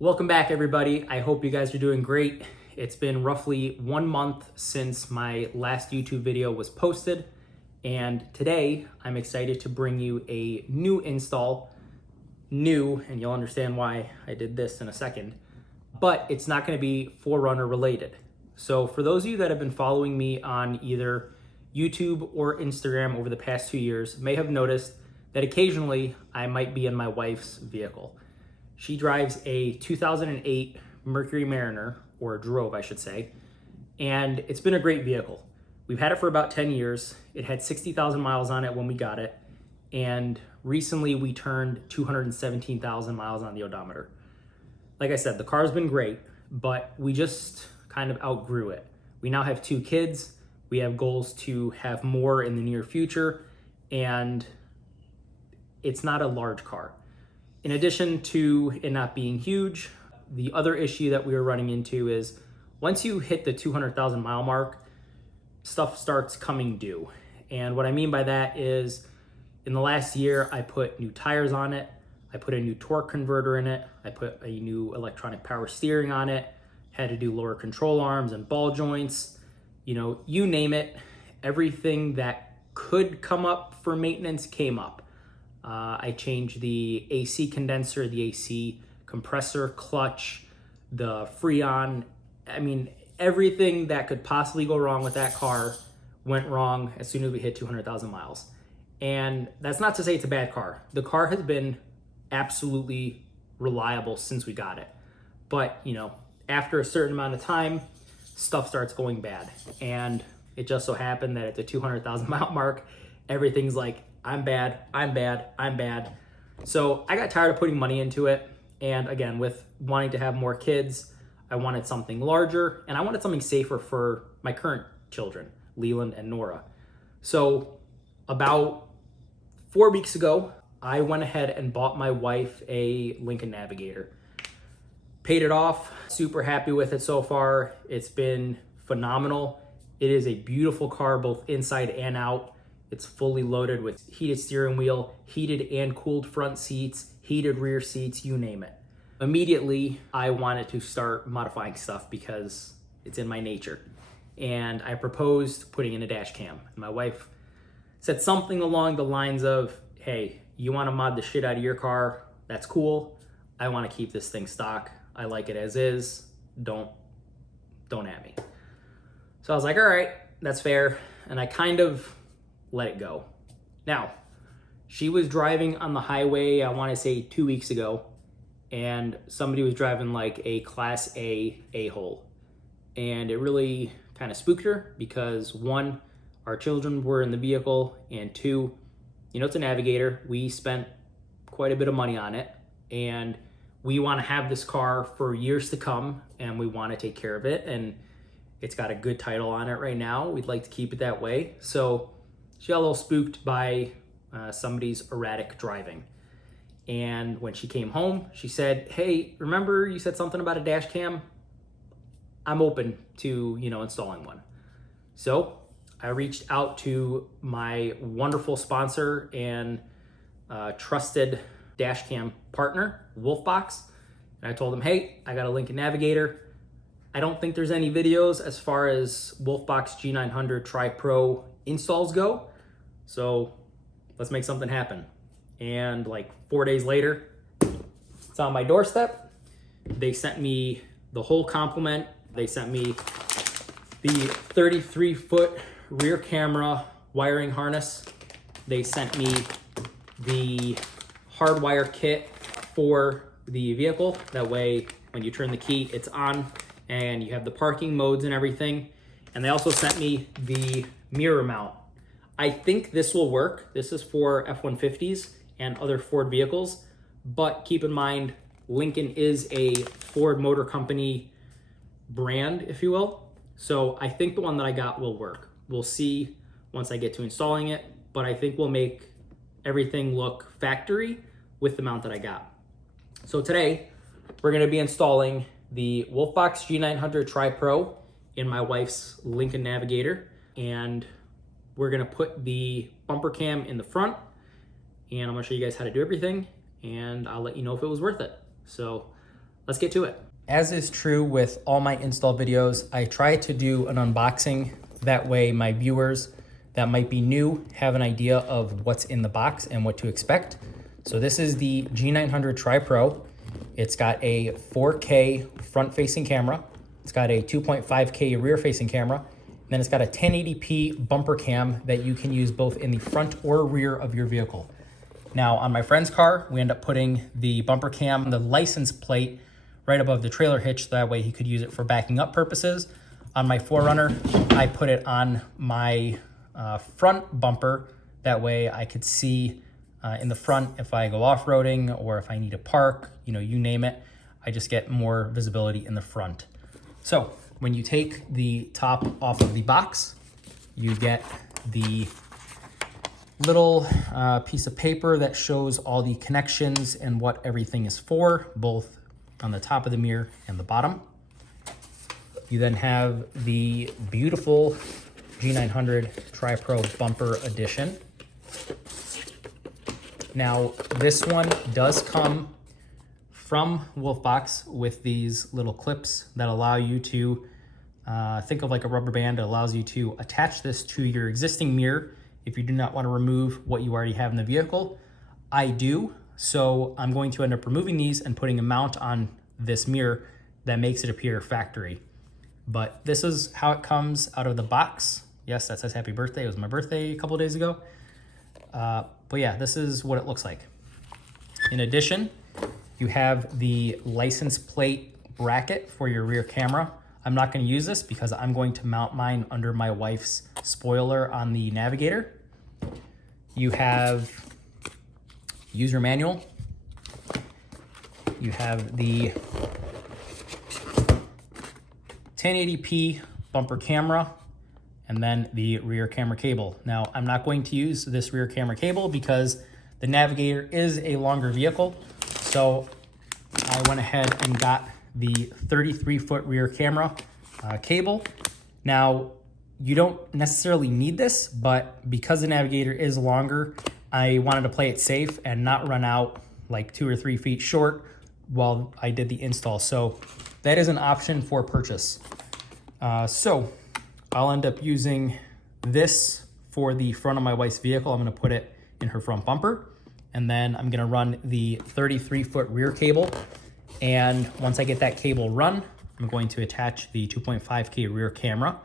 Welcome back, everybody. I hope you guys are doing great. It's been roughly 1 month since my last YouTube video was posted, and today I'm excited to bring you a new install. New, and you'll understand why I did this in a second, but it's not going to be 4Runner related. So for those of you that have been following me on either YouTube or Instagram over the past 2 years may have noticed that occasionally I might be in my wife's vehicle. She drives a 2008 Mercury Mariner, or drove, I should say, and it's been a great vehicle. We've had it for about 10 years. It had 60,000 miles on it when we got it, and recently we turned 217,000 miles on the odometer. Like I said, the car's been great, but we just kind of outgrew it. We now have 2 kids. We have goals to have more in the near future, and it's not a large car. In addition to it not being huge, the other issue that we were running into is once you hit the 200,000 mile mark, stuff starts coming due. And what I mean by that is in the last year, I put new tires on it. I put a new torque converter in it. I put a new electronic power steering on it, had to do lower control arms and ball joints, you name it. Everything that could come up for maintenance came up. I changed the AC condenser, the AC compressor, clutch, the Freon. I mean, everything that could possibly go wrong with that car went wrong as soon as we hit 200,000 miles. And that's not to say it's a bad car. The car has been absolutely reliable since we got it. But, after a certain amount of time, stuff starts going bad. And it just so happened that at the 200,000 mile mark, everything's like, I'm bad, I'm bad, I'm bad. So I got tired of putting money into it. And again, with wanting to have more kids, I wanted something larger and I wanted something safer for my current children, Leland and Nora. So about 4 weeks ago, I went ahead and bought my wife a Lincoln Navigator. Paid it off, super happy with it so far. It's been phenomenal. It is a beautiful car, both inside and out. It's fully loaded with heated steering wheel, heated and cooled front seats, heated rear seats, you name it. Immediately, I wanted to start modifying stuff because it's in my nature. And I proposed putting in a dash cam. My wife said something along the lines of, hey, you want to mod the shit out of your car? That's cool. I want to keep this thing stock. I like it as is. Don't at me. So I was like, all right, that's fair. And I kind of let it go. Now, she was driving on the highway, I want to say 2 weeks ago, and somebody was driving like a Class A-hole. And it really kind of spooked her because 1, our children were in the vehicle, and 2, it's a Navigator. We spent quite a bit of money on it, and we want to have this car for years to come, and we want to take care of it, and it's got a good title on it right now. We'd like to keep it that way. So she got a little spooked by somebody's erratic driving. And when she came home, she said, hey, remember you said something about a dash cam? I'm open to, installing one. So I reached out to my wonderful sponsor and trusted dash cam partner, Wolfbox. And I told them, hey, I got a Lincoln Navigator. I don't think there's any videos as far as Wolfbox G900 TriPro installs go. So let's make something happen. And like 4 days later, it's on my doorstep. They sent me the whole complement. They sent me the 33-foot rear camera wiring harness. They sent me the hardwire kit for the vehicle. That way, when you turn the key, it's on and you have the parking modes and everything. And they also sent me the mirror mount. I think this will work. This is for F-150s and other Ford vehicles, but keep in mind, Lincoln is a Ford Motor Company brand, if you will. So I think the one that I got will work. We'll see once I get to installing it, but I think we'll make everything look factory with the mount that I got. So today, we're gonna be installing the Wolfbox G900 TriPro in my wife's Lincoln Navigator, and we're gonna put the bumper cam in the front, and I'm gonna show you guys how to do everything, and I'll let you know if it was worth it. So let's get to it. As is true with all my install videos, I try to do an unboxing. That way my viewers that might be new have an idea of what's in the box and what to expect. So this is the G900 TriPro. It's got a 4K front-facing camera. It's got a 2.5K rear-facing camera. And then it's got a 1080p bumper cam that you can use both in the front or rear of your vehicle. Now on my friend's car, we end up putting the bumper cam, the license plate, right above the trailer hitch. That way he could use it for backing up purposes. On my 4Runner, I put it on my front bumper. That way I could see in the front if I go off-roading or if I need to park, you name it. I just get more visibility in the front. So when you take the top off of the box, you get the little piece of paper that shows all the connections and what everything is for, both on the top of the mirror and the bottom. You then have the beautiful G900 TriPro Bumper Edition. Now, this one does come from Wolfbox with these little clips that allow you to, think of like a rubber band. It allows you to attach this to your existing mirror if you do not want to remove what you already have in the vehicle. I do, so I'm going to end up removing these and putting a mount on this mirror that makes it appear factory. But this is how it comes out of the box. Yes, that says happy birthday. It was my birthday a couple of days ago. But yeah, this is what it looks like. In addition, you have the license plate bracket for your rear camera. I'm not going to use this because I'm going to mount mine under my wife's spoiler on the Navigator. You have user manual. You have the 1080p bumper camera, and then the rear camera cable. Now, I'm not going to use this rear camera cable because the Navigator is a longer vehicle. So I went ahead and got the 33-foot rear camera cable. Now, you don't necessarily need this, but because the Navigator is longer, I wanted to play it safe and not run out like 2 or 3 feet short while I did the install. So that is an option for purchase. So I'll end up using this for the front of my wife's vehicle. I'm gonna put it in her front bumper, and then I'm gonna run the 33-foot rear cable. And once I get that cable run, I'm going to attach the 2.5K rear camera,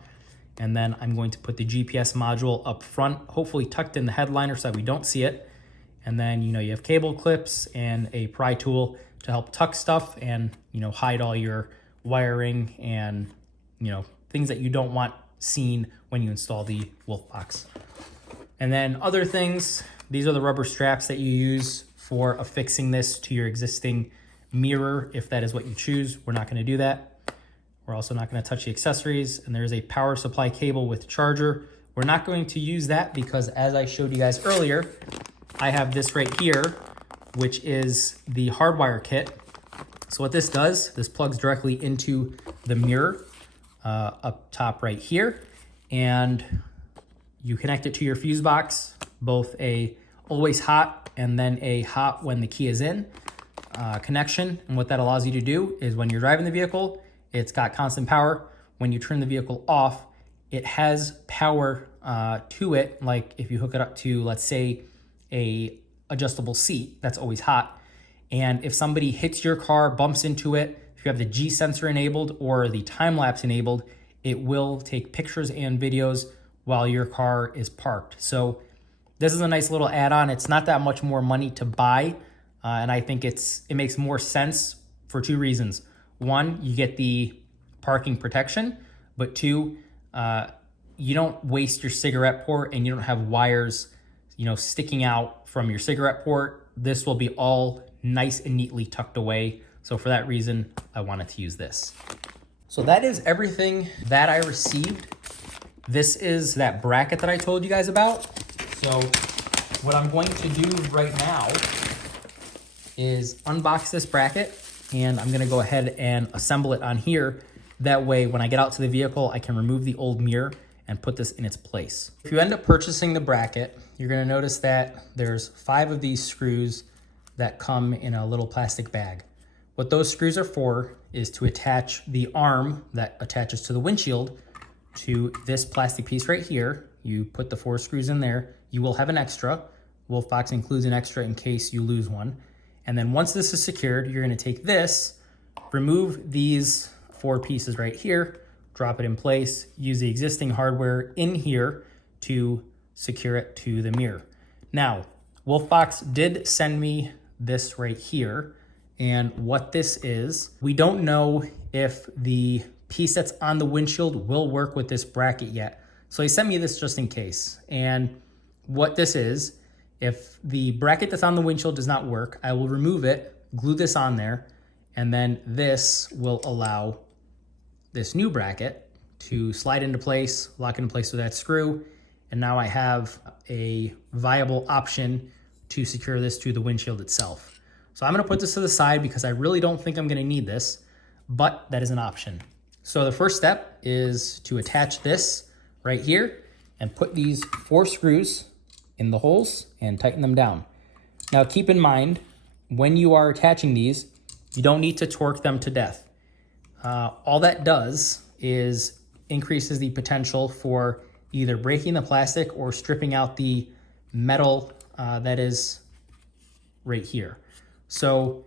and then I'm going to put the GPS module up front, hopefully tucked in the headliner so that we don't see it. And then, you have cable clips and a pry tool to help tuck stuff and, hide all your wiring and, things that you don't want seen when you install the Wolfbox. And then other things, these are the rubber straps that you use for affixing this to your existing mirror, if that is what you choose. We're not going to do that. We're also not going to touch the accessories. And there's a power supply cable with charger. We're not going to use that because, as I showed you guys earlier, I have this right here, which is the Hardwire kit. So what this does, this plugs directly into the mirror up top right here, and you connect it to your fuse box, both a always hot and then a hot when the key is in connection. And what that allows you to do is when you're driving the vehicle, it's got constant power. When you turn the vehicle off, it has power to it. Like if you hook it up to, let's say, a adjustable seat that's always hot, and if somebody hits your car, bumps into it, if you have the G sensor enabled or the time lapse enabled, it will take pictures and videos while your car is parked. So this is a nice little add-on. It's not that much more money to buy, and I think it makes more sense for 2 reasons. One, you get the parking protection, but 2, you don't waste your cigarette port and you don't have wires, sticking out from your cigarette port. This will be all nice and neatly tucked away. So for that reason, I wanted to use this. So that is everything that I received. This is that bracket that I told you guys about. So what I'm going to do right now is unbox this bracket, and I'm gonna go ahead and assemble it on here. That way, when I get out to the vehicle, I can remove the old mirror and put this in its place. If you end up purchasing the bracket, you're gonna notice that there's 5 of these screws that come in a little plastic bag. What those screws are for is to attach the arm that attaches to the windshield to this plastic piece right here. You put the 4 screws in there. You will have an extra. Wolfbox includes an extra in case you lose one. And then once this is secured, you're gonna take this, remove these 4 pieces right here, drop it in place, use the existing hardware in here to secure it to the mirror. Now, Wolfbox did send me this right here. And what this is, we don't know if the piece that's on the windshield will work with this bracket yet. So he sent me this just in case. And what this is, if the bracket that's on the windshield does not work, I will remove it, glue this on there, and then this will allow this new bracket to slide into place, lock into place with that screw. And now I have a viable option to secure this to the windshield itself. So I'm gonna put this to the side because I really don't think I'm gonna need this, but that is an option. So the first step is to attach this right here and put these 4 screws in the holes and tighten them down. Now keep in mind, when you are attaching these, you don't need to torque them to death. All that does is increases the potential for either breaking the plastic or stripping out the metal that is right here. So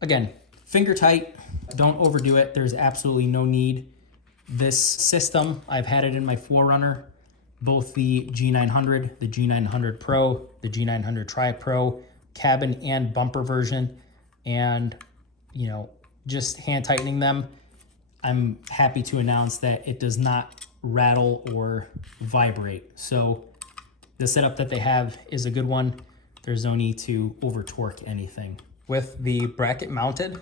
again, finger tight, don't overdo it. There's absolutely no need. This system, I've had it in my 4Runner, both the G900, the G900 Pro, the G900 TriPro, cabin and bumper version. And, you know, just hand tightening them, I'm happy to announce that it does not rattle or vibrate. So the setup that they have is a good one. There's no need to over torque anything. With the bracket mounted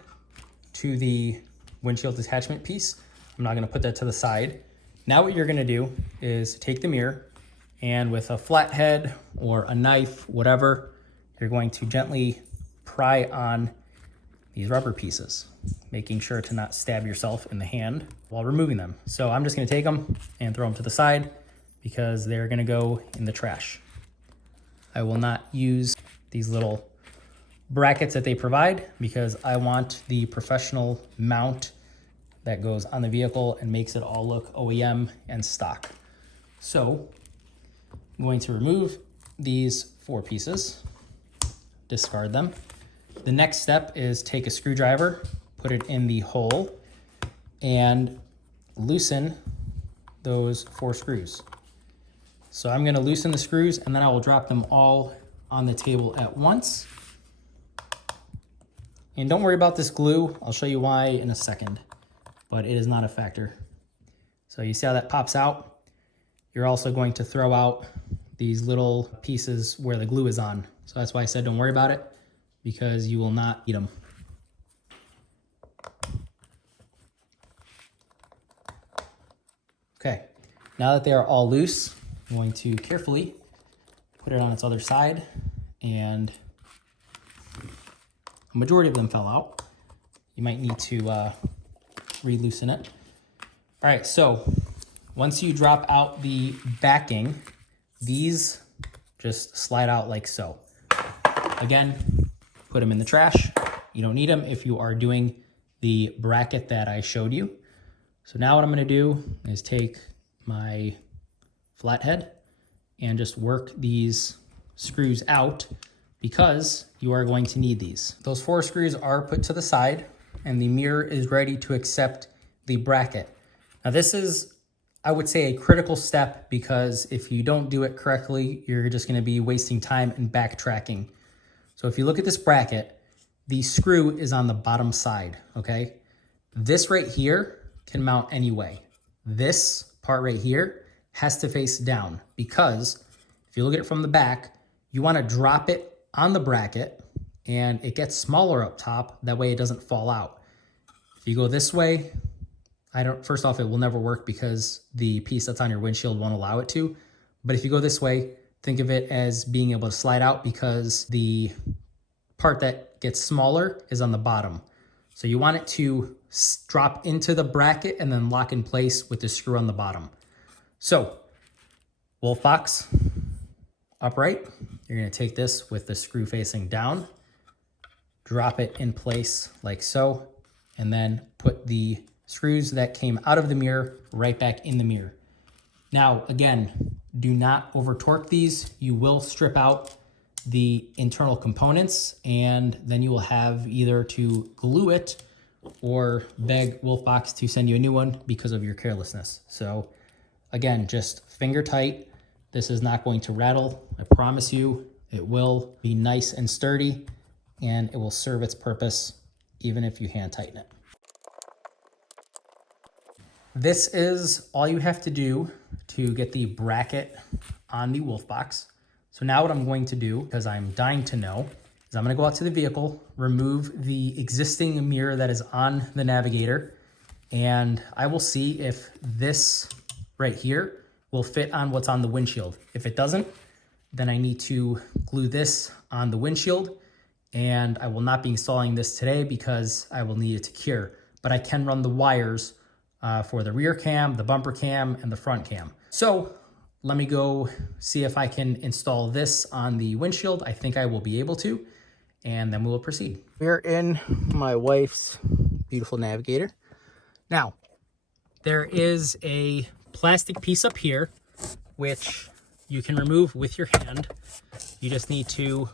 to the windshield attachment piece, I'm not gonna put that to the side. Now what you're gonna do is take the mirror and with a flathead or a knife, whatever, you're going to gently pry on these rubber pieces, making sure to not stab yourself in the hand while removing them. So I'm just gonna take them and throw them to the side because they're gonna go in the trash. I will not use these little brackets that they provide because I want the professional mount that goes on the vehicle and makes it all look OEM and stock. So I'm going to remove these 4 pieces, discard them. The next step is take a screwdriver, put it in the hole, and loosen those 4 screws. So I'm gonna loosen the screws and then I will drop them all on the table at once. And don't worry about this glue. I'll show you why in a second, but it is not a factor. So you see how that pops out? You're also going to throw out these little pieces where the glue is on. So that's why I said don't worry about it, because you will not eat them. Okay, now that they are all loose, I'm going to carefully put it on its other side, and a majority of them fell out. You might need to re-loosen it. All right, so once you drop out the backing, these just slide out like so. Again, put them in the trash. You don't need them if you are doing the bracket that I showed you. So now what I'm gonna do is take my flathead and just work these screws out because you are going to need these. Those 4 screws are put to the side and the mirror is ready to accept the bracket. Now this is, I would say, a critical step because if you don't do it correctly, you're just gonna be wasting time and backtracking. So if you look at this bracket, the screw is on the bottom side, okay? This right here can mount any way. This part right here has to face down because if you look at it from the back, you wanna drop it on the bracket and it gets smaller up top. That way it doesn't fall out. If you go this way, first off, it will never work because the piece that's on your windshield won't allow it to. But if you go this way, think of it as being able to slide out because the part that gets smaller is on the bottom. So you want it to drop into the bracket and then lock in place with the screw on the bottom. So, Wolfbox, upright. You're gonna take this with the screw facing down, drop it in place like so, and then put the screws that came out of the mirror right back in the mirror. Now, again, do not over torque these. You will strip out the internal components, and then you will have either to glue it or beg Wolfbox to send you a new one because of your carelessness. So again, just finger tight. This is not going to rattle. I promise you, it will be nice and sturdy, and it will serve its purpose even if you hand tighten it. This is all you have to do to get the bracket on the Wolfbox. So now what I'm going to do, because I'm dying to know, is I'm going to go out to the vehicle, remove the existing mirror that is on the Navigator, and I will see if this right here will fit on what's on the windshield. If it doesn't, then I need to glue this on the windshield, and I will not be installing this today because I will need it to cure. But I can run the wires for the rear cam, the bumper cam, and the front cam. So let me go see if I can install this on the windshield. I think I will be able to, and then we will proceed. We're in my wife's beautiful Navigator. Now, there is a plastic piece up here, which you can remove with your hand. You just need to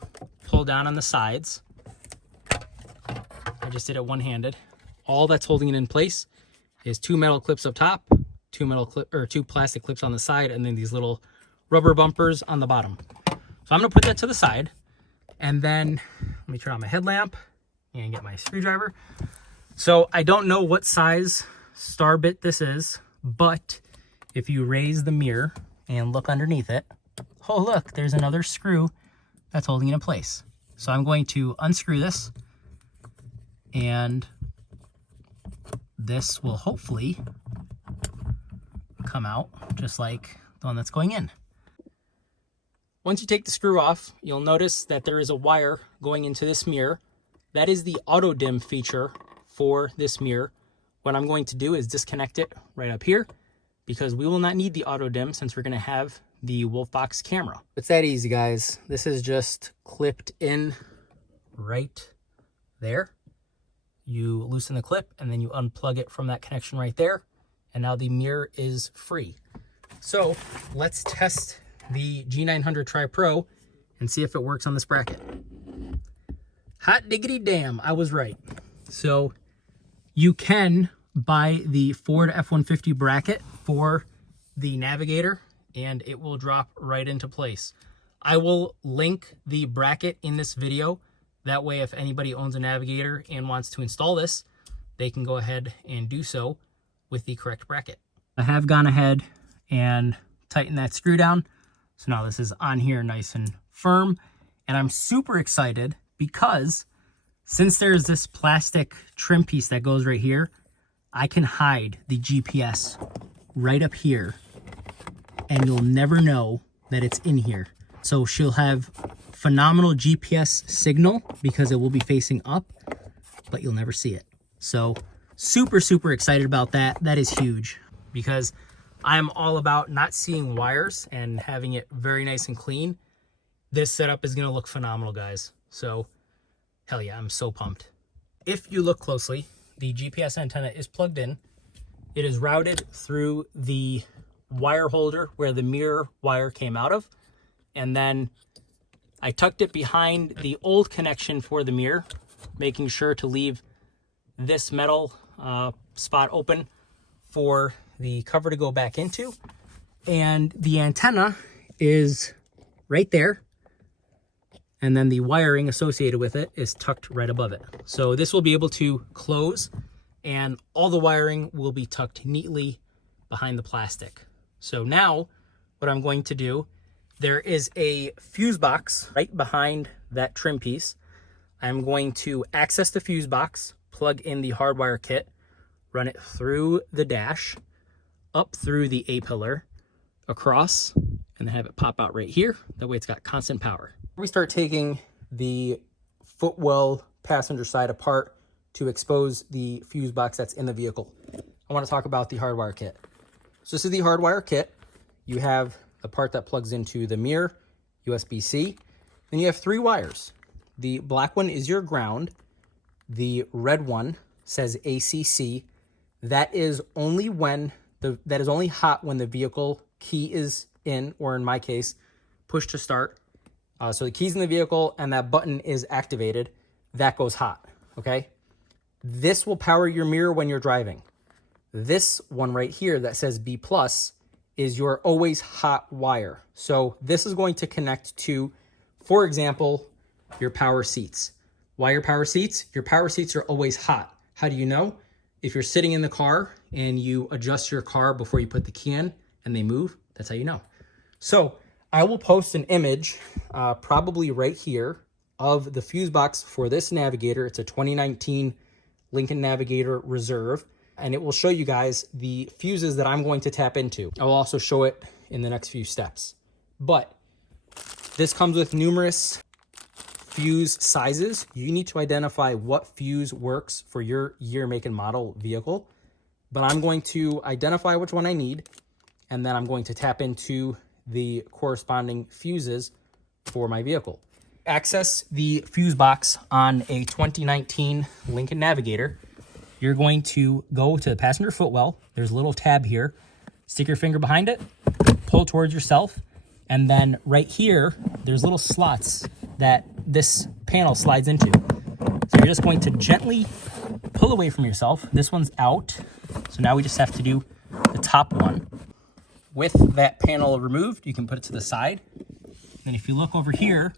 pull down on the sides. I just did it one-handed. All that's holding it in place is two metal clips up top, two plastic clips on the side, and then these little rubber bumpers on the bottom. So I'm gonna put that to the side, and then let me turn on my headlamp and get my screwdriver. So I don't know what size star bit this is, but if you raise the mirror and look underneath it, oh look, there's another screw that's holding it in place. So I'm going to unscrew this, and this will hopefully come out just like the one that's going in. Once you take the screw off, you'll notice that there is a wire going into this mirror. That is the auto dim feature for this mirror. What I'm going to do is disconnect it right up here, because we will not need the auto dim since we're going to have the Wolfbox camera. It's that easy, guys. This is just clipped in right there. You loosen the clip and then you unplug it from that connection right there, and now the mirror is free. So let's test the G900 TriPro and see if it works on this bracket. Hot diggity damn, I was right. So you can buy the Ford F-150 bracket for the Navigator, and it will drop right into place. I will link the bracket in this video. That way, if anybody owns a Navigator and wants to install this, they can go ahead and do so with the correct bracket. I have gone ahead and tightened that screw down. So now this is on here nice and firm. And I'm super excited because since there's this plastic trim piece that goes right here, I can hide the GPS right up here, and you'll never know that it's in here. So she'll have phenomenal GPS signal because it will be facing up, but you'll never see it. So super, super excited about that. That is huge because I'm all about not seeing wires and having it very nice and clean. This setup is going to look phenomenal, guys. So hell yeah, I'm so pumped. If you look closely, the GPS antenna is plugged in. It is routed through the wire holder where the mirror wire came out of. And then I tucked it behind the old connection for the mirror, making sure to leave this metal spot open for the cover to go back into. And the antenna is right there. And then the wiring associated with it is tucked right above it. So this will be able to close, and all the wiring will be tucked neatly behind the plastic. So now what I'm going to do, there is a fuse box right behind that trim piece. I'm going to access the fuse box, plug in the hardwire kit, run it through the dash, up through the A-pillar, across, and then have it pop out right here. That way it's got constant power. We start taking the footwell passenger side apart to expose the fuse box that's in the vehicle. I want to talk about the hardwire kit. So this is the hardwire kit. You have the part that plugs into the mirror, USB-C. Then you have three wires. The black one is your ground. The red one says ACC. That is only hot when the vehicle key is in, or in my case, push to start. So the key's in the vehicle and that button is activated. That goes hot, okay? This will power your mirror when you're driving. This one right here that says B+ is your always hot wire. So this is going to connect to, for example, your power seats. Why your power seats? Your power seats are always hot. How do you know? If you're sitting in the car and you adjust your car before you put the key in and they move, that's how you know. So I will post an image, probably right here, of the fuse box for this Navigator. It's a 2019 Lincoln Navigator Reserve, and it will show you guys the fuses that I'm going to tap into. I will also show it in the next few steps. But this comes with numerous fuse sizes. You need to identify what fuse works for your year, make, and model vehicle. But I'm going to identify which one I need, and then I'm going to tap into the corresponding fuses for my vehicle. Access the fuse box on a 2019 Lincoln Navigator. You're going to go to the passenger footwell. There's a little tab here. Stick your finger behind it, pull towards yourself, and then right here, there's little slots that this panel slides into. So you're just going to gently pull away from yourself. This one's out. So now we just have to do the top one. With that panel removed, you can put it to the side. And if you look over here,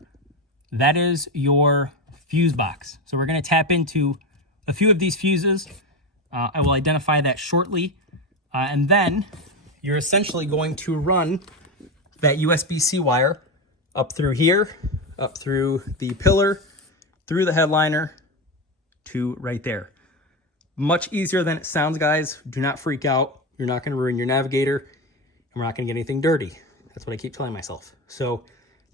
that is your fuse box. So we're going to tap into a few of these fuses. I will identify that shortly. And then you're essentially going to run that USB-C wire up through here, up through the pillar, through the headliner, to right there. Much easier than it sounds, guys. Do not freak out. You're not going to ruin your Navigator, and we're not going to get anything dirty. That's what I keep telling myself. So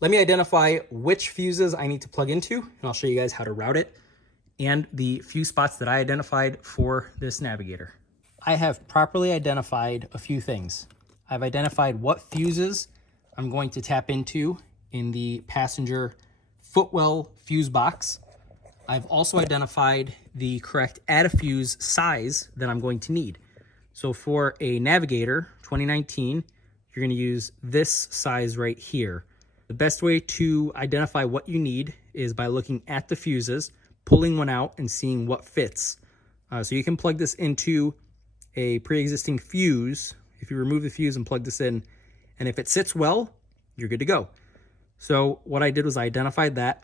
let me identify which fuses I need to plug into, and I'll show you guys how to route it and the fuse spots that I identified for this Navigator. I have properly identified a few things. I've identified what fuses I'm going to tap into in the passenger footwell fuse box. I've also identified the correct add a fuse size that I'm going to need. So for a Navigator 2019, you're going to use this size right here. The best way to identify what you need is by looking at the fuses, pulling one out, and seeing what fits. So you can plug this into a pre-existing fuse. If you remove the fuse and plug this in, and if it sits well, you're good to go. So what I did was I identified that,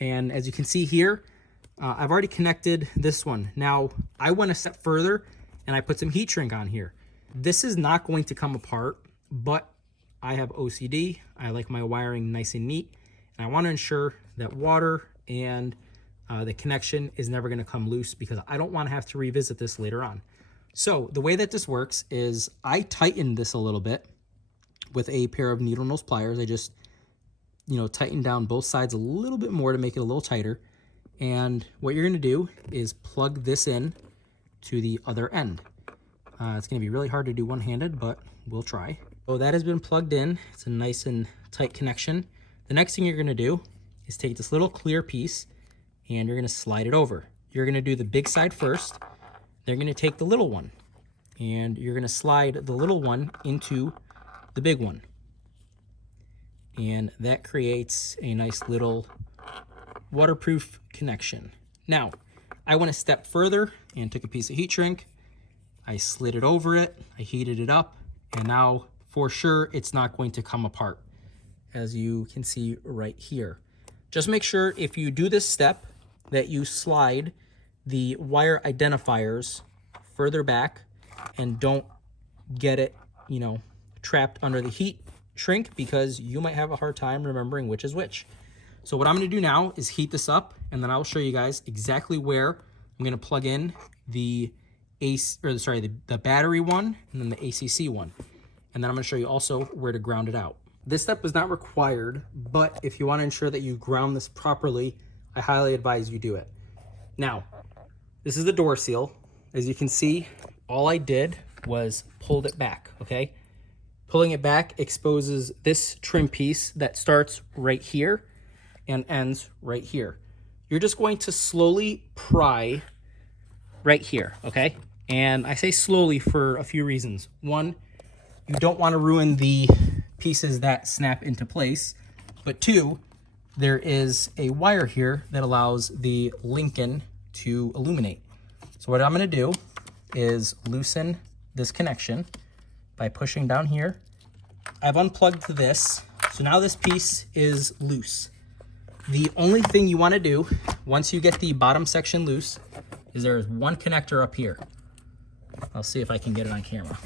and as you can see here, I've already connected this one. Now, I went a step further, and I put some heat shrink on here. This is not going to come apart, but I have OCD. I like my wiring nice and neat, and I want to ensure that water and the connection is never going to come loose, because I don't want to have to revisit this later on. So the way that this works is I tighten this a little bit with a pair of needle nose pliers. I just, tighten down both sides a little bit more to make it a little tighter. And what you're going to do is plug this in to the other end. It's going to be really hard to do one-handed, but we'll try. So that has been plugged in. It's a nice and tight connection. The next thing you're going to do is take this little clear piece and you're going to slide it over. You're going to do the big side first. They're going to take the little one and you're going to slide the little one into the big one. And that creates a nice little waterproof connection. Now, I went a step further and took a piece of heat shrink. I slid it over it, I heated it up, and now for sure it's not going to come apart, as you can see right here. Just make sure if you do this step that you slide the wire identifiers further back and don't get it, trapped under the heat shrink, because you might have a hard time remembering which is which. So what I'm going to do now is heat this up, and then I'll show you guys exactly where I'm going to plug in the the battery one and then the ACC one. And then I'm going to show you also where to ground it out. This step is not required, but if you want to ensure that you ground this properly, I highly advise you do it. Now, this is the door seal. As you can see, all I did was pulled it back, okay? Pulling it back exposes this trim piece that starts right here and ends right here. you're just going to slowly pry right here, okay? And I say slowly for a few reasons. One, you don't want to ruin the pieces that snap into place. But two, there is a wire here that allows the Lincoln to illuminate. So what I'm going to do is loosen this connection by pushing down here. I've unplugged this, so now this piece is loose. The only thing you want to do once you get the bottom section loose is there's one connector up here. I'll see if I can get it on camera.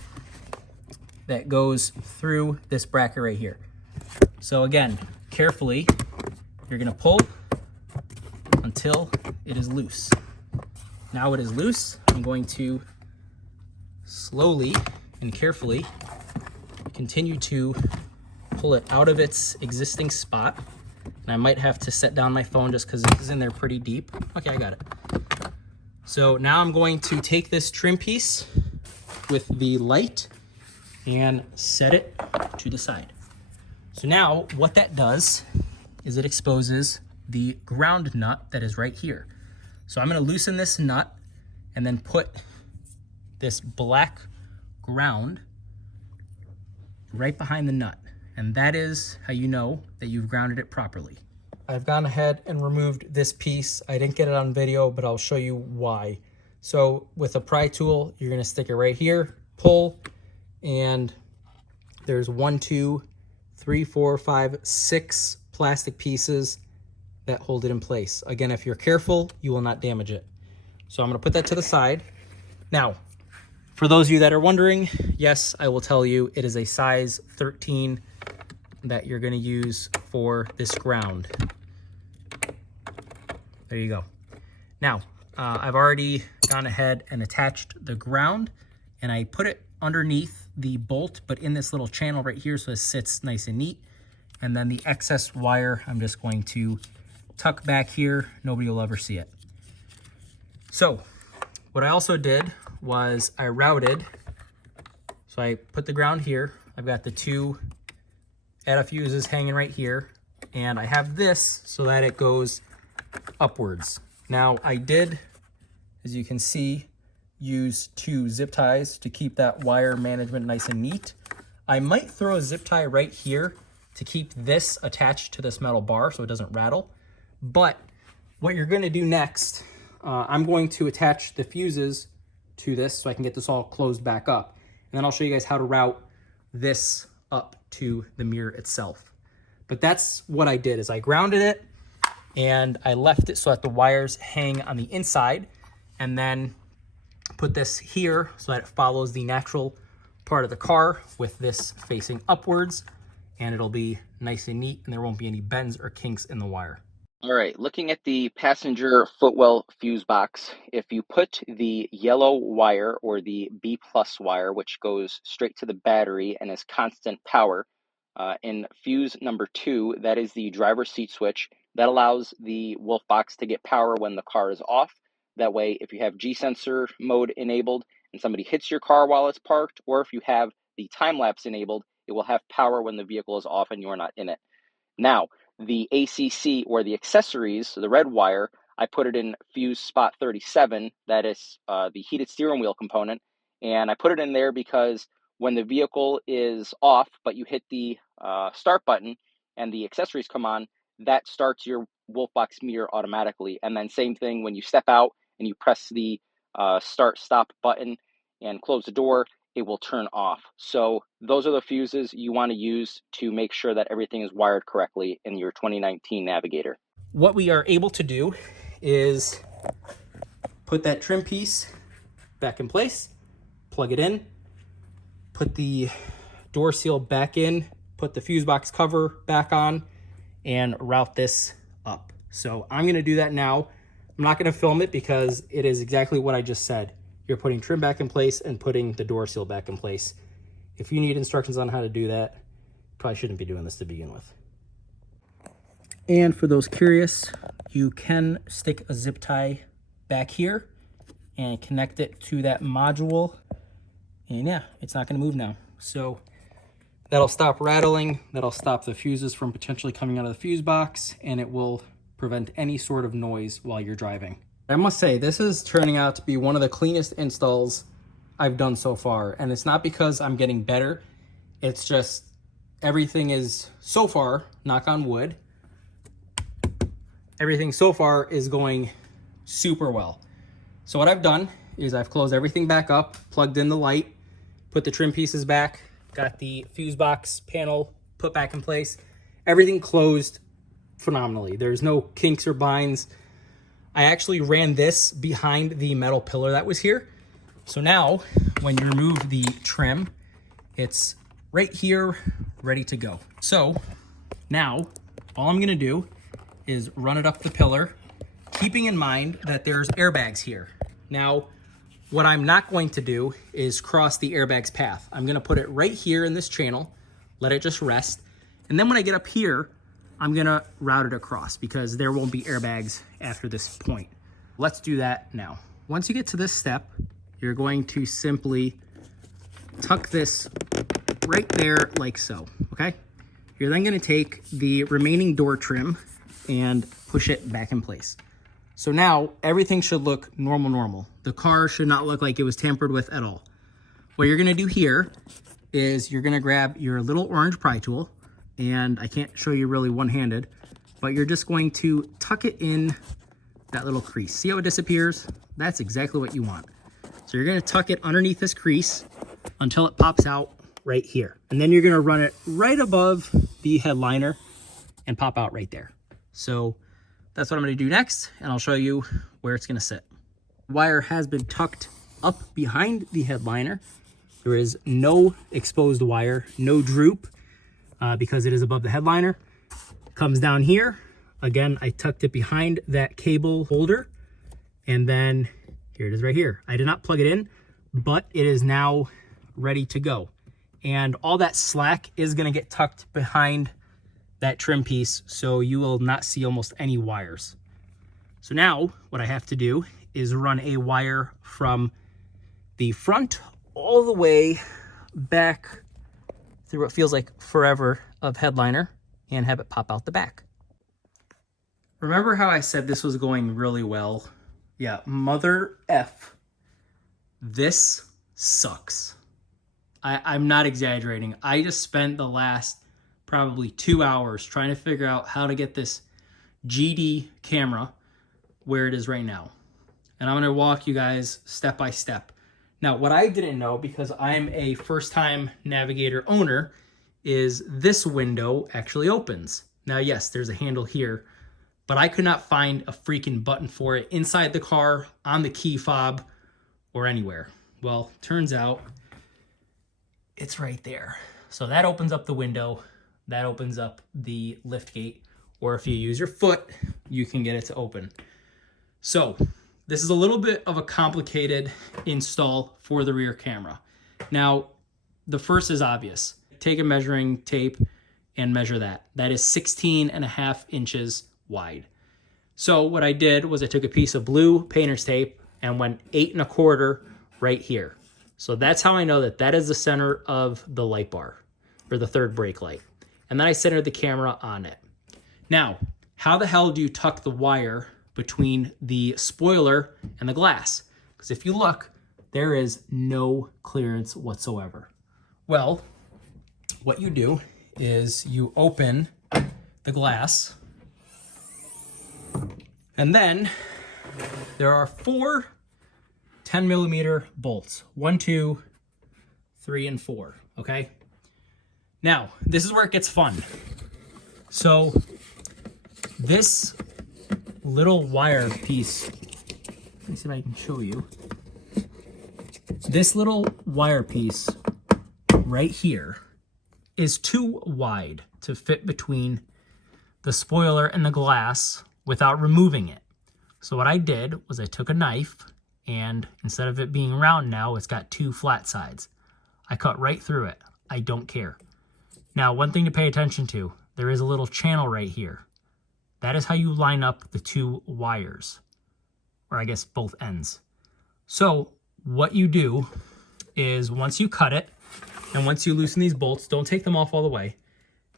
That goes through this bracket right here. So again, carefully, you're gonna pull until it is loose. Now it is loose, I'm going to slowly and carefully continue to pull it out of its existing spot. And I might have to set down my phone just because this is in there pretty deep. Okay, I got it. So now I'm going to take this trim piece with the light and set it to the side. So now what that does is it exposes the ground nut that is right here. So I'm going to loosen this nut and then put this black ground right behind the nut. And that is how you know that you've grounded it properly. I've gone ahead and removed this piece. I didn't get it on video, but I'll show you why. So with a pry tool, you're gonna stick it right here, pull, and there's 1, 2, 3, 4, 5, 6 plastic pieces that hold it in place. Again, if you're careful, you will not damage it. So I'm gonna put that to the side. Now, for those of you that are wondering, yes, I will tell you, it is a size 13 that you're gonna use for this ground. There you go. Now, I've already gone ahead and attached the ground, and I put it underneath the bolt, but in this little channel right here, so it sits nice and neat. And then the excess wire, I'm just going to tuck back here. Nobody will ever see it. So what I also did was I routed, so I put the ground here. I've got the 2 ATA fuses hanging right here, and I have this so that it goes upwards. Now I did, as you can see, use 2 zip ties to keep that wire management nice and neat. I might throw a zip tie right here to keep this attached to this metal bar so it doesn't rattle. But what you're going to do next, I'm going to attach the fuses to this so I can get this all closed back up. And then I'll show you guys how to route this up to the mirror itself. But that's what I did, is I grounded it and I left it so that the wires hang on the inside, and then put this here so that it follows the natural part of the car with this facing upwards, and it'll be nice and neat and there won't be any bends or kinks in the wire. All right, looking at the passenger footwell fuse box, if you put the yellow wire or the B+ wire, which goes straight to the battery and is constant power, in fuse number 2, that is the driver's seat switch, that allows the Wolfbox to get power when the car is off. That way, if you have G-sensor mode enabled and somebody hits your car while it's parked, or if you have the time-lapse enabled, it will have power when the vehicle is off and you're not in it. Now, the ACC or the accessories, the red wire, I put it in fuse spot 37. That is the heated steering wheel component. And I put it in there because when the vehicle is off, but you hit the start button and the accessories come on, that starts your Wolfbox meter automatically. And then same thing when you step out and you press the start-stop button and close the door, it will turn off. So those are the fuses you want to use to make sure that everything is wired correctly in your 2019 Navigator. What we are able to do is put that trim piece back in place, plug it in, put the door seal back in, put the fuse box cover back on, and route this up. So I'm going to do that now. I'm not going to film it because it is exactly what I just said. You're putting trim back in place and putting the door seal back in place. If you need instructions on how to do that, probably shouldn't be doing this to begin with. And for those curious, you can stick a zip tie back here and connect it to that module. And yeah, it's not going to move now. So that'll stop rattling. That'll stop the fuses from potentially coming out of the fuse box, and it will prevent any sort of noise while you're driving. I must say, this is turning out to be one of the cleanest installs I've done so far. And it's not because I'm getting better. It's just everything is, so far, knock on wood, everything so far is going super well. So what I've done is I've closed everything back up, plugged in the light, put the trim pieces back, got the fuse box panel put back in place. Everything closed phenomenally. There's no kinks or binds. I actually ran this behind the metal pillar that was here. So now when you remove the trim, it's right here, ready to go. So now all I'm gonna do is run it up the pillar, keeping in mind that there's airbags here. Now, what I'm not going to do is cross the airbag's path. I'm gonna put it right here in this channel, let it just rest. And then when I get up here, I'm gonna route it across because there won't be airbags after this point. Let's do that now. Once you get to this step, you're going to simply tuck this right there like so, okay? You're then gonna take the remaining door trim and push it back in place. So now everything should look normal. The car should not look like it was tampered with at all. What you're gonna do here is you're gonna grab your little orange pry tool, and I can't show you really one-handed, but you're just going to tuck it in that little crease. See how it disappears? That's exactly what you want. So you're gonna tuck it underneath this crease until it pops out right here. And then you're gonna run it right above the headliner and pop out right there. So that's what I'm gonna do next, and I'll show you where it's gonna sit. The wire has been tucked up behind the headliner. There is no exposed wire, no droop, because it is above the headliner. Comes down here. Again, I tucked it behind that cable holder, and then here it is right here. I did not plug it in, but it is now ready to go. And all that slack is gonna get tucked behind that trim piece, so you will not see almost any wires. So now what I have to do is run a wire from the front all the way back through what feels like forever of headliner and have it pop out the back. Remember how I said this was going really well? Yeah, mother F, this sucks. I'm not exaggerating. I just spent the last probably 2 hours trying to figure out how to get this GD camera where it is right now. And I'm gonna walk you guys step by step. Now, what I didn't know, because I'm a first-time Navigator owner, is this window actually opens. Now, yes, there's a handle here, but I could not find a freaking button for it inside the car, on the key fob, or anywhere. Well, turns out it's right there. So that opens up the window, that opens up the lift gate, or if you use your foot, you can get it to open. So this is a little bit of a complicated install for the rear camera. Now, the first is obvious. Take a measuring tape and measure that. That is 16.5 inches wide. So what I did was I took a piece of blue painter's tape and went 8 1/4 right here. So that's how I know that that is the center of the light bar, or the third brake light. And then I centered the camera on it. Now, how the hell do you tuck the wire between the spoiler and the glass? Because if you look, there is no clearance whatsoever. Well, what you do is you open the glass, and then there are 4 10mm bolts. 1, 2, 3, and 4, okay? Now, this is where it gets fun. So this little wire piece, let me see if I can show you. This little wire piece right here is too wide to fit between the spoiler and the glass without removing it. So what I did was I took a knife, and instead of it being round now, it's got 2 flat sides. I cut right through it. I don't care. Now, one thing to pay attention to, there is a little channel right here. That is how you line up the 2 wires, or I guess both ends. So what you do is once you cut it, and once you loosen these bolts, don't take them off all the way,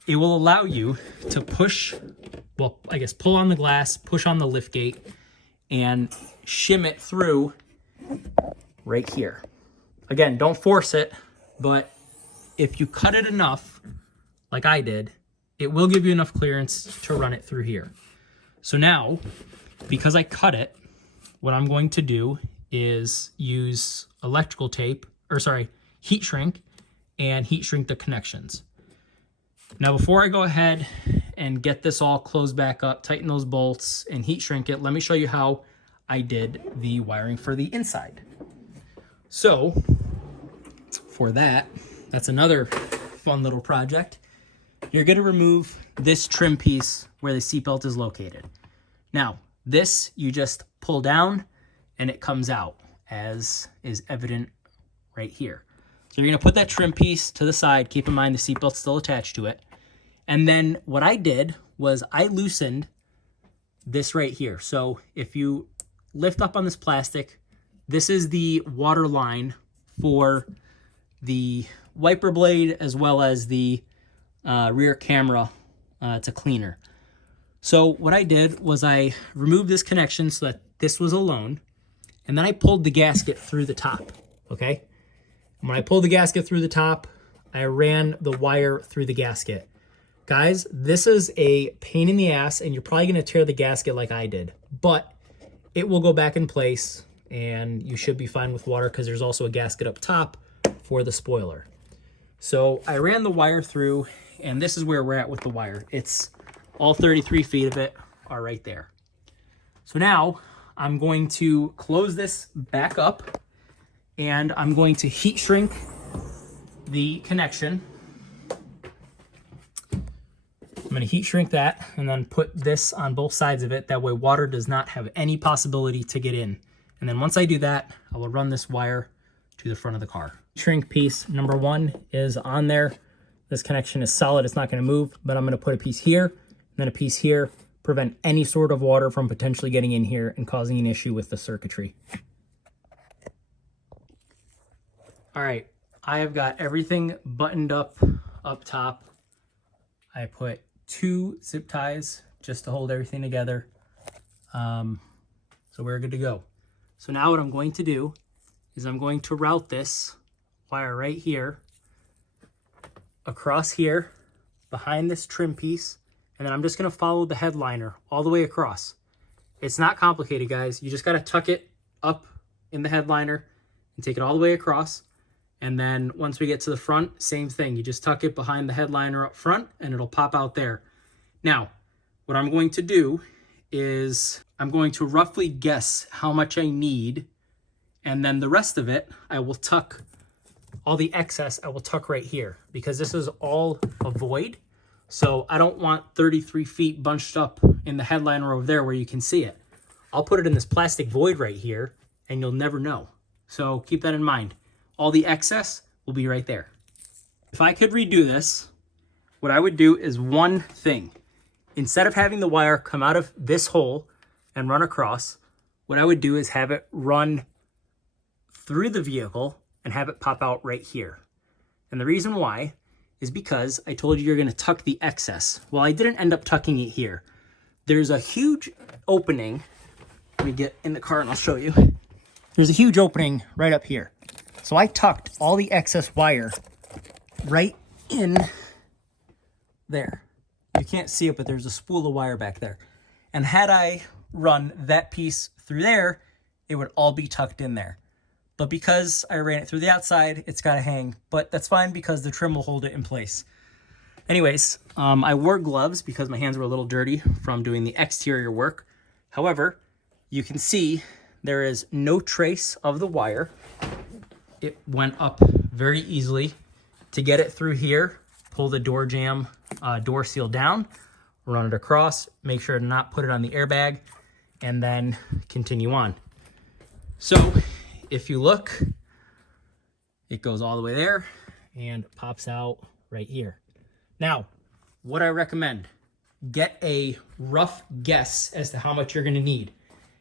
it will allow you to push well, I guess pull on the glass, push on the lift gate, and shim it through right here. Again, don't force it, but if you cut it enough, like I did, it will give you enough clearance to run it through here. So now, because I cut it, what I'm going to do is use electrical tape, heat shrink, and heat shrink the connections. Now, before I go ahead and get this all closed back up, tighten those bolts, and heat shrink it, let me show you how I did the wiring for the inside. So, for that, that's another fun little project. You're going to remove this trim piece where the seatbelt is located. Now, this you just pull down and it comes out, as is evident right here. So you're going to put that trim piece to the side. Keep in mind the seatbelt's still attached to it. And then what I did was I loosened this right here. So if you lift up on this plastic, this is the water line for the wiper blade as well as the rear camera. It's a cleaner. So what I did was I removed this connection so that this was alone, and then I pulled the gasket through the top, okay? And when I pulled the gasket through the top, I ran the wire through the gasket. Guys, this is a pain in the ass, and you're probably gonna tear the gasket like I did, but it will go back in place, and you should be fine with water because there's also a gasket up top for the spoiler. So I ran the wire through, and this is where we're at with the wire. It's all 33 feet of it are right there. So now I'm going to close this back up, and I'm going to heat shrink the connection. I'm going to heat shrink that and then put this on both sides of it. That way water does not have any possibility to get in. And then once I do that, I will run this wire to the front of the car. Shrink piece number 1 is on there. This connection is solid, it's not going to move, but I'm going to put a piece here and then a piece here, prevent any sort of water from potentially getting in here and causing an issue with the circuitry. All right, I have got everything buttoned up top. I put 2 zip ties just to hold everything together. So we're good to go. So now what I'm going to do is I'm going to route this wire right here across here behind this trim piece, and then I'm just going to follow the headliner all the way across. It's not complicated, guys. You just got to tuck it up in the headliner and take it all the way across. And then once we get to the front, same thing. You just tuck it behind the headliner up front and it'll pop out there. Now, what I'm going to do is I'm going to roughly guess how much I need, and then the rest of it, I will tuck, all the excess, I will tuck right here because this is all a void. So I don't want 33 feet bunched up in the headliner over there where you can see it. I'll put it in this plastic void right here and you'll never know. So keep that in mind. All the excess will be right there. If I could redo this, what I would do is one thing. Instead of having the wire come out of this hole and run across, what I would do is have it run through the vehicle and have it pop out right here. And the reason why is because I told you you're gonna tuck the excess. Well, I didn't end up tucking it here. There's a huge opening. Let me get in the car and I'll show you. There's a huge opening right up here. So I tucked all the excess wire right in there. You can't see it, but there's a spool of wire back there. And had I run that piece through there, it would all be tucked in there. But because I ran it through the outside, it's got to hang. But that's fine because the trim will hold it in place. Anyways, I wore gloves because my hands were a little dirty from doing the exterior work. However, you can see there is no trace of the wire. It went up very easily. To get it through here, pull the door jamb, door seal down, run it across, make sure to not put it on the airbag, and then continue on. So if you look, it goes all the way there and pops out right here. Now, what I recommend, get a rough guess as to how much you're gonna need.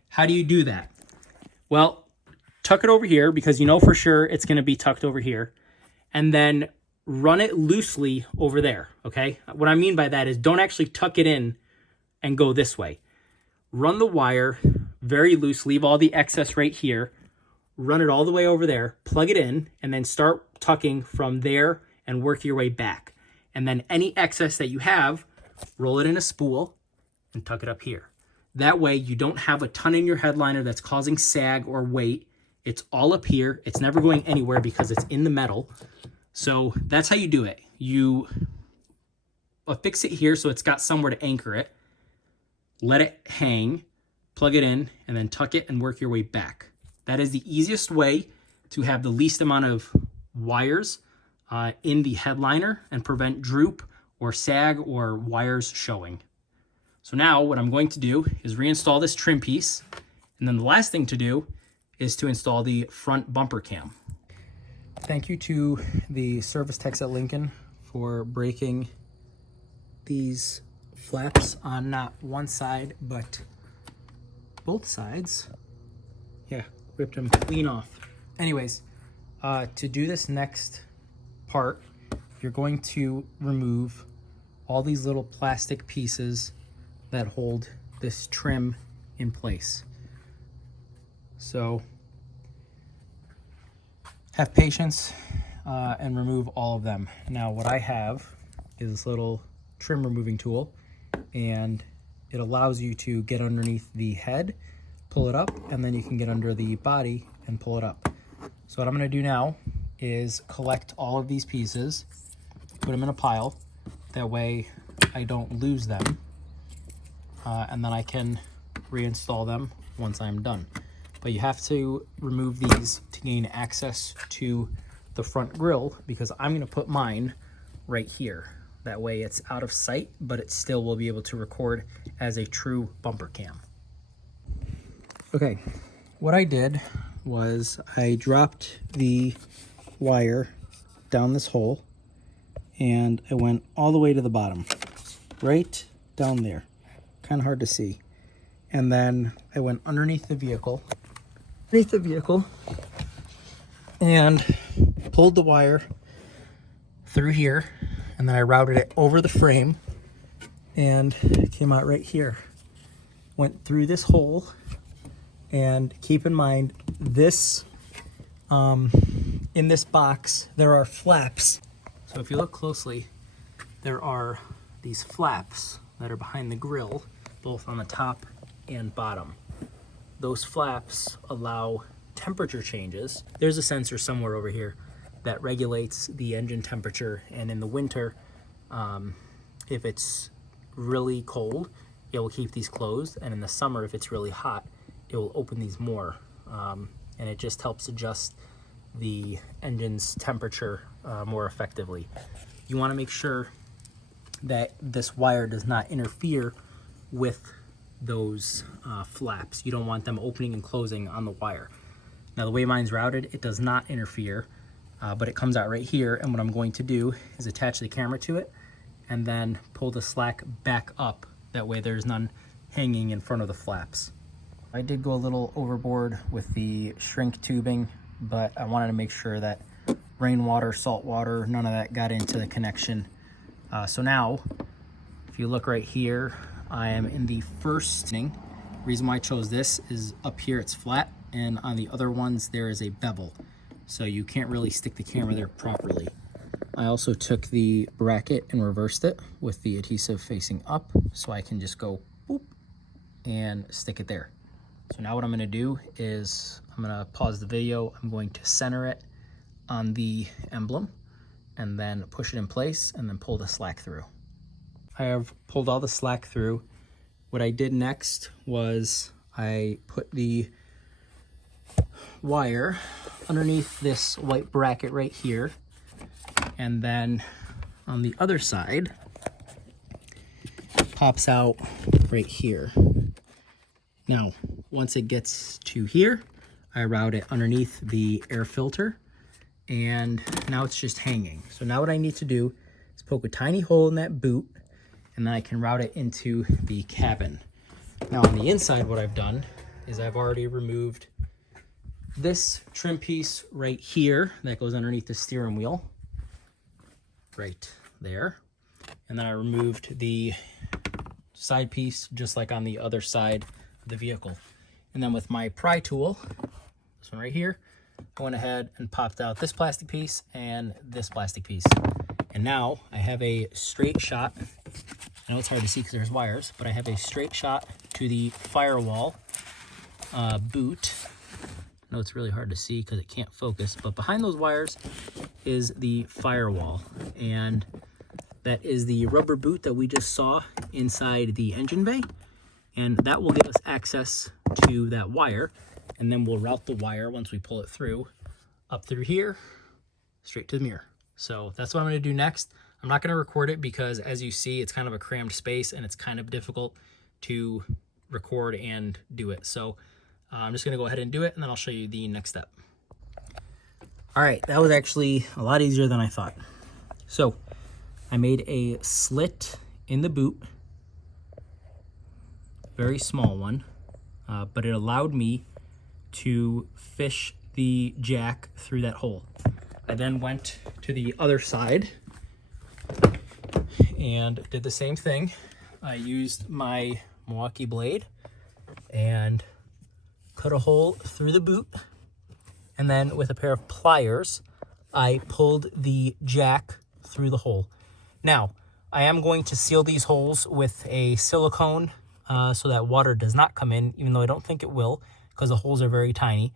How do you do that? Well, tuck it over here because you know for sure it's gonna be tucked over here, and then run it loosely over there, okay? What I mean by that is don't actually tuck it in and go this way. Run the wire very loose, leave all the excess right here, run it all the way over there, plug it in, and then start tucking from there and work your way back. And then any excess that you have, roll it in a spool and tuck it up here. That way you don't have a ton in your headliner that's causing sag or weight. It's all up here. It's never going anywhere because it's in the metal. So that's how you do it. You affix it here so it's got somewhere to anchor it. Let it hang, plug it in, and then tuck it and work your way back. That is the easiest way to have the least amount of wires in the headliner and prevent droop or sag or wires showing. So now what I'm going to do is reinstall this trim piece, and then the last thing to do is to install the front bumper cam. Thank you to the service techs at Lincoln for breaking these flaps on not one side but both sides. Yeah, ripped them clean off. Anyways, to do this next part, you're going to remove all these little plastic pieces that hold this trim in place. So have patience and remove all of them. Now what I have is this little trim removing tool, and it allows you to get underneath the head, pull it up, and then you can get under the body and pull it up. So what I'm going to do now is collect all of these pieces, put them in a pile. That way I don't lose them, and then I can reinstall them once I'm done. But you have to remove these to gain access to the front grille, because I'm going to put mine right here. That way it's out of sight, but it still will be able to record as a true bumper cam. Okay, what I did was I dropped the wire down this hole, and I went all the way to the bottom, right down there. Kind of hard to see. And then I went underneath the vehicle, and pulled the wire through here, and then I routed it over the frame, and it came out right here. Went through this hole, and keep in mind this, in this box, there are flaps. So if you look closely, there are these flaps that are behind the grill, both on the top and bottom. Those flaps allow temperature changes. There's a sensor somewhere over here that regulates the engine temperature, and in the winter, if it's really cold, it will keep these closed, and in the summer, if it's really hot, it will open these more, and it just helps adjust the engine's temperature more effectively. You want to make sure that this wire does not interfere with those flaps. You don't want them opening and closing on the wire. Now the way mine's routed, it does not interfere, but it comes out right here, and what I'm going to do is attach the camera to it and then pull the slack back up. That way there's none hanging in front of the flaps. I did go a little overboard with the shrink tubing, but I wanted to make sure that rainwater, salt water, none of that got into the connection. So now, if you look right here, I am in the first thing. Reason why I chose this is up here it's flat, and on the other ones there is a bevel, so you can't really stick the camera there properly. I also took the bracket and reversed it with the adhesive facing up, so I can just go boop and stick it there. So now what I'm going to do is I'm going to pause the video. I'm going to center it on the emblem and then push it in place and then pull the slack through. I have pulled all the slack through. What I did next was I put the wire underneath this white bracket right here, and then on the other side pops out right here. Now once it gets to here, I route it underneath the air filter, and now it's just hanging. So now what I need to do is poke a tiny hole in that boot, and then I can route it into the cabin. Now on the inside, what I've done is I've already removed this trim piece right here that goes underneath the steering wheel, right there. And then I removed the side piece, just like on the other side of the vehicle. And then with my pry tool, this one right here, I went ahead and popped out this plastic piece and this plastic piece. And now I have a straight shot. I know it's hard to see because there's wires, but I have a straight shot to the firewall boot. I know it's really hard to see because it can't focus, but behind those wires is the firewall. And that is the rubber boot that we just saw inside the engine bay. And that will give us access to that wire. And then we'll route the wire once we pull it through, up through here, straight to the mirror. So that's what I'm gonna do next. I'm not gonna record it because as you see, it's kind of a crammed space and it's kind of difficult to record and do it. So I'm just gonna go ahead and do it and then I'll show you the next step. All right, that was actually a lot easier than I thought. So I made a slit in the boot, very small one, but it allowed me to fish the jack through that hole. I then went to the other side and did the same thing. I used my Milwaukee blade and cut a hole through the boot. And then with a pair of pliers, I pulled the jack through the hole. Now, I am going to seal these holes with a silicone so that water does not come in, even though I don't think it will because the holes are very tiny,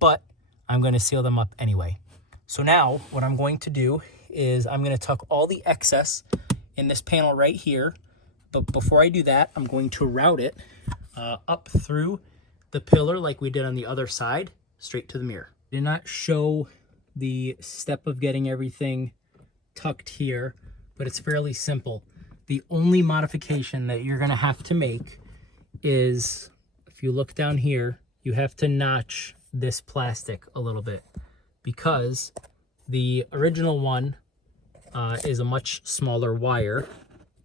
but I'm going to seal them up anyway. So now what I'm going to do is I'm going to tuck all the excess in this panel right here. But before I do that, I'm going to route it up through the pillar like we did on the other side, straight to the mirror. Did not show the step of getting everything tucked here, but it's fairly simple. The only modification that you're going to have to make is, if you look down here, you have to notch this plastic a little bit because the original one is a much smaller wire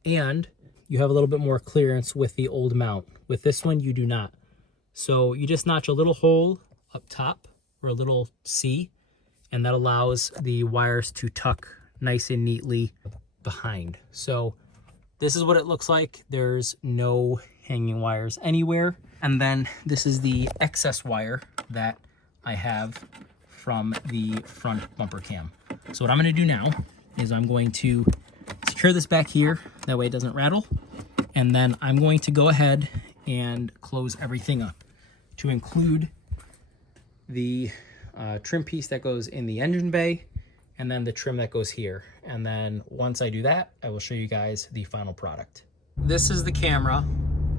and you have a little bit more clearance with the old mount. With this one, you do not. So you just notch a little hole up top or a little C, and that allows the wires to tuck nice and neatly behind. So this is what it looks like. There's no hanging wires anywhere. And then this is the excess wire that I have from the front bumper cam. So what I'm gonna do now is I'm going to secure this back here. That way it doesn't rattle. And then I'm going to go ahead and close everything up to include the trim piece that goes in the engine bay and then the trim that goes here. And then once I do that, I will show you guys the final product. This is the camera.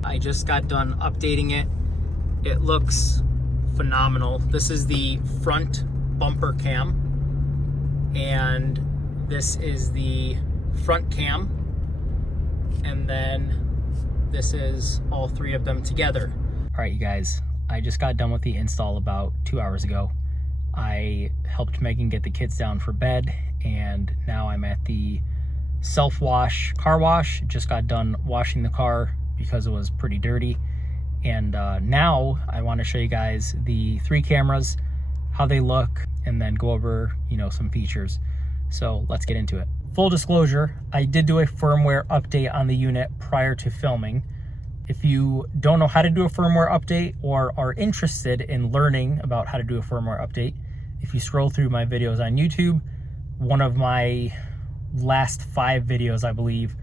I just got done updating it. It looks phenomenal. This is the front bumper cam, and this is the front cam, and then this is all three of them together. All right, you guys, I just got done with the install about 2 hours ago. I helped Megan get the kids down for bed, and now I'm at the self-wash car wash. Just got done washing the car because it was pretty dirty. And now I want to show you guys the three cameras, how they look, and then go over, some features. So let's get into it. Full disclosure, I did do a firmware update on the unit prior to filming. If you don't know how to do a firmware update or are interested in learning about how to do a firmware update, if you scroll through my videos on YouTube, one of my last 5 videos, I believe,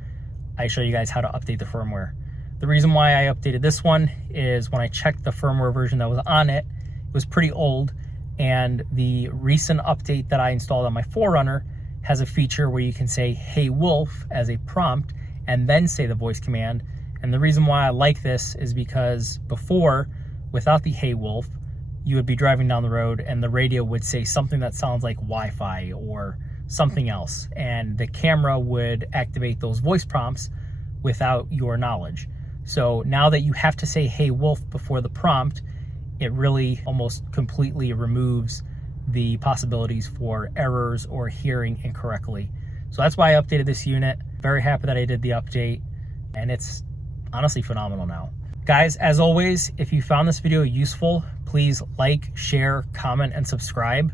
I show you guys how to update the firmware. The reason why I updated this one is when I checked the firmware version that was on it, it was pretty old, and the recent update that I installed on my 4Runner has a feature where you can say, "Hey Wolf," as a prompt, and then say the voice command. And the reason why I like this is because before, without the "Hey Wolf," you would be driving down the road and the radio would say something that sounds like Wi-Fi or something else, and the camera would activate those voice prompts without your knowledge. So now that you have to say "Hey Wolf" before the prompt, it really almost completely removes the possibilities for errors or hearing incorrectly. So that's why I updated this unit. Very happy that I did the update, and it's honestly phenomenal now. Guys, as always, if you found this video useful, please like, share, comment, and subscribe.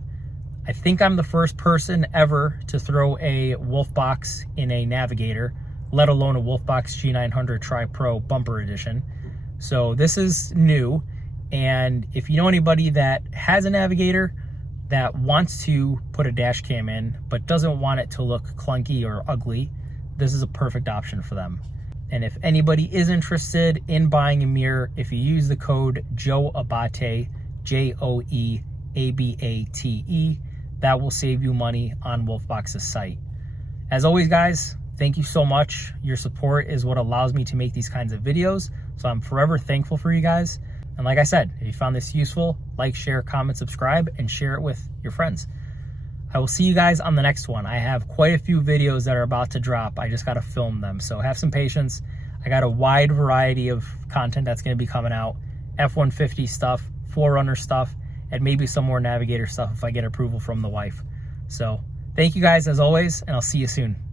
I think I'm the first person ever to throw a Wolfbox in a Navigator. let alone a Wolfbox G900 TriPro Bumper Edition. So this is new, and if you know anybody that has a Navigator that wants to put a dash cam in but doesn't want it to look clunky or ugly, this is a perfect option for them. And if anybody is interested in buying a mirror, if you use the code JOEABATE, JOEABATE, that will save you money on Wolfbox's site. As always, guys, thank you so much. Your support is what allows me to make these kinds of videos, so I'm forever thankful for you guys. And like I said, if you found this useful, like, share, comment, subscribe, and share it with your friends. I will see you guys on the next one. I have quite a few videos that are about to drop. I just got to film them, so have some patience. I got a wide variety of content that's going to be coming out. F-150 stuff, 4Runner stuff, and maybe some more Navigator stuff if I get approval from the wife. So thank you guys as always, and I'll see you soon.